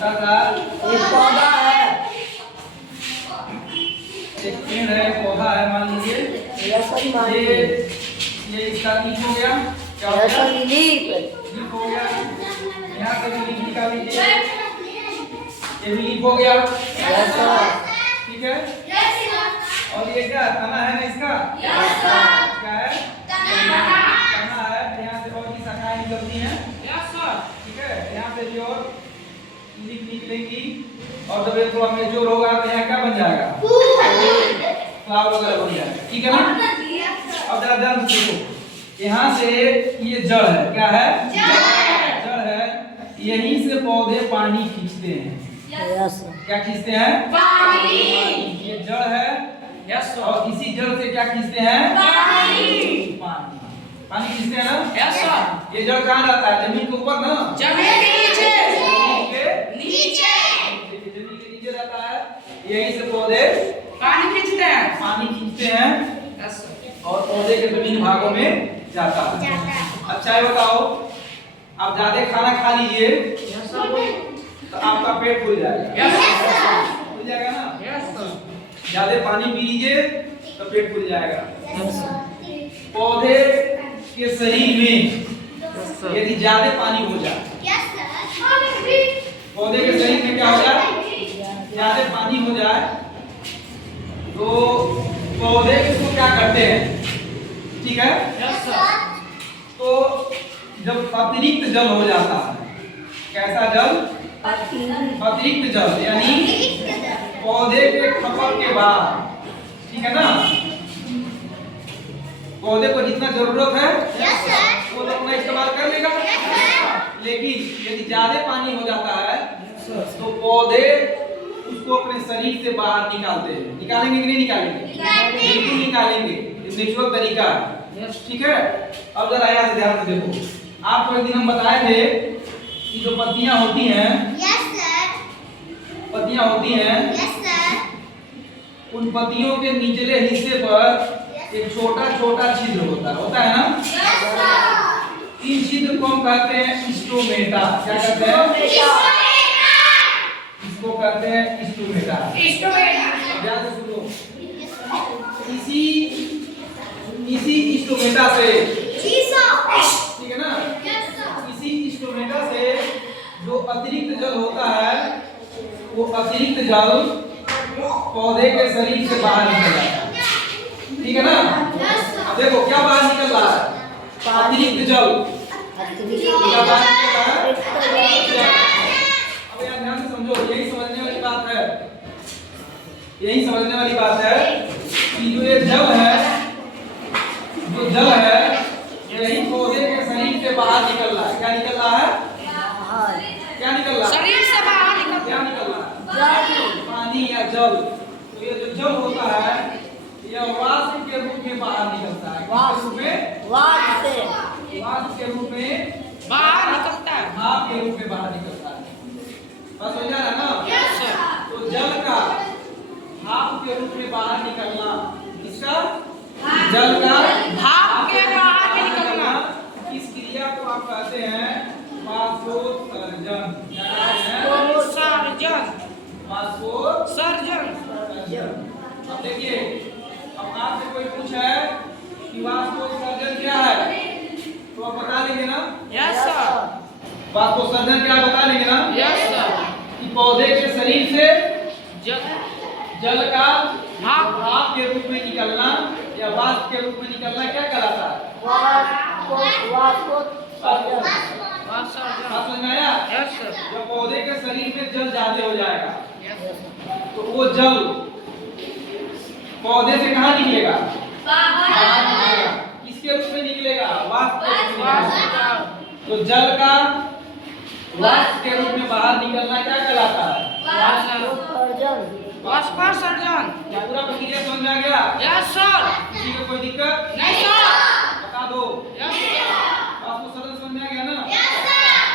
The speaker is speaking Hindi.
छोटा सा एक पौधा है, एक पेड़ है, पौधा है, मान लीजिए लहसुन मान ये लीजिए। ये इसका लीफ हो गया, क्या हो गया? लहसुन लीफ, लीफ हो गया। यहाँ से भी लीफ निकाल लीजिए, ये भी लीफ हो गया, लहसुन, ठीक है। और ये क्या तना है ना इसका, क्या है? तना है। यहाँ से और भी शाखाएं निकलती हैं, ठीक है। यहाँ से भी और लीफ निकलेंगी और जब ये थोड़ा मेच्योर होगा तो यहाँ क्या बन जाएगा? फ्लावर वगैरह बन जाएगा, ठीक है ना। अब जरा ध्यान से देखो, यहाँ से ये जड़ है, क्या है? जड़ है। यहीं से पौधे पानी खींचते हैं, क्या खींचते हैं? पानी। ये जड़ है, और इसी जड़ से क्या खींचते हैं? पानी। पानी खींचते हैं ना। ये जड़ कहाँ रहता है? जमीन के ऊपर ना, जमीन के नीचे, जमीन के नीचे जमीन के नीचे रहता है। यहीं से पौधे पानी खींचते हैं, पानी खींचते हैं और पौधे के विभिन्न भागों में जाता है। अच्छा ये बताओ, आप ज्यादा खाना खा लीजिए तो आपका पेट फूल जाएगा, फूल जाएगा ना। ज्यादा पानी पी लीजिए तो पेट फूल जाएगा। पौधे के शरीर में यदि ज्यादा पानी हो जाए, पौधे के शरीर में क्या हो जाए? ज्यादा पानी हो जाए तो पौधे इसको क्या करते हैं, ठीक है। तो जब अतिरिक्त जल हो जाता है, कैसा जल? अतिरिक्त जल, यानी पौधे के खपत के बाद, ठीक है ना। पौधे को जितना जरूरत है वो तो अपना इस्तेमाल कर लेगा, लेकिन यदि ज्यादा पानी हो जाता है तो पौधे उसको अपने शरीर से बाहर निकालते हैं। निकालेंगे कि नहीं निकालेंगे? बिल्कुल निकालेंगे, ये नेचुरल तरीका है, ठीक है। अब जरा यहाँ से ध्यान से देखो, आपको एक दिन हम बताए थे कि जो पत्तियां होती हैं, पत्तियां होती हैं, उन पत्तियों के निचले हिस्से पर एक छोटा छोटा छिद्र होता है ना। इन छिद्र को हम कहते हैं स्टोमेटा। क्या कहते हैं? इसको कहते हैं स्टोमेटा। ध्यान से सुनो, इसी स्टोमेटा से, ठीक है ना, इसी स्टोमेटा से जो अतिरिक्त जल होता है वो अतिरिक्त जल पौधे के शरीर से बाहर निकल जाता है, ठीक है ना। अब देखो क्या बाहर निकल रहा है? अतिरिक्त जल, क्या बाहर निकल रहा है? अब यार ध्यान से समझो, यही समझने वाली बात है, यही समझने वाली बात है कि जो ये जल है, जो जल है यही पौधे के शरीर से बाहर निकल रहा है। क्या निकल रहा है? क्या निकल रहा है? शरीर से बाहर निकल, क्या निकल रहा है? पानी या जल। तो ये जो जल होता है यह वाष्प के रूप में बाहर निकलता है। किस रूप में? वाष्प के रूप में बाहर निकलता है, भाप के रूप में बाहर निकलता है। बस हो जा रहा है ना। तो जल का भाप के रूप में बाहर निकलना, किसका? जल का भाप के बाहर निकलना, इस क्रिया को आप कहते हैं वाष्पोत्सर्जन। क्या कहते हैं? सर्जन, वाष्पोत्सर्जन। सर्जन। अब देखिए, अब आपसे कोई पूछा है कि वाष्पोत्सर्जन क्या है तो आप बता देंगे ना? यस सर, वाष्पोत्सर्जन क्या बता देंगे ना? Yes sir. कि पौधे के शरीर से जल का भाप के रूप में निकलना या वाष्प के रूप में निकलना क्या कहलाता है? बात समझ में आया? यस सर, जब पौधे के शरीर में जल ज्यादा हो जाएगा तो वो जल पौधे से कहाँ निकलेगा? बाहर निकलेगा। किसके रूप में निकलेगा? वाष्प के रूप में निकलेगा। तो जल का वाष्प के रूप में बाहर निकलना क्या कहलाता है? वाष्पोत्सर्जन। क्या पूरा प्रक्रिया समझ में आ गया? Yes sir. किसी को कोई दिक्कत? नहीं सर। बता दो। Yes sir.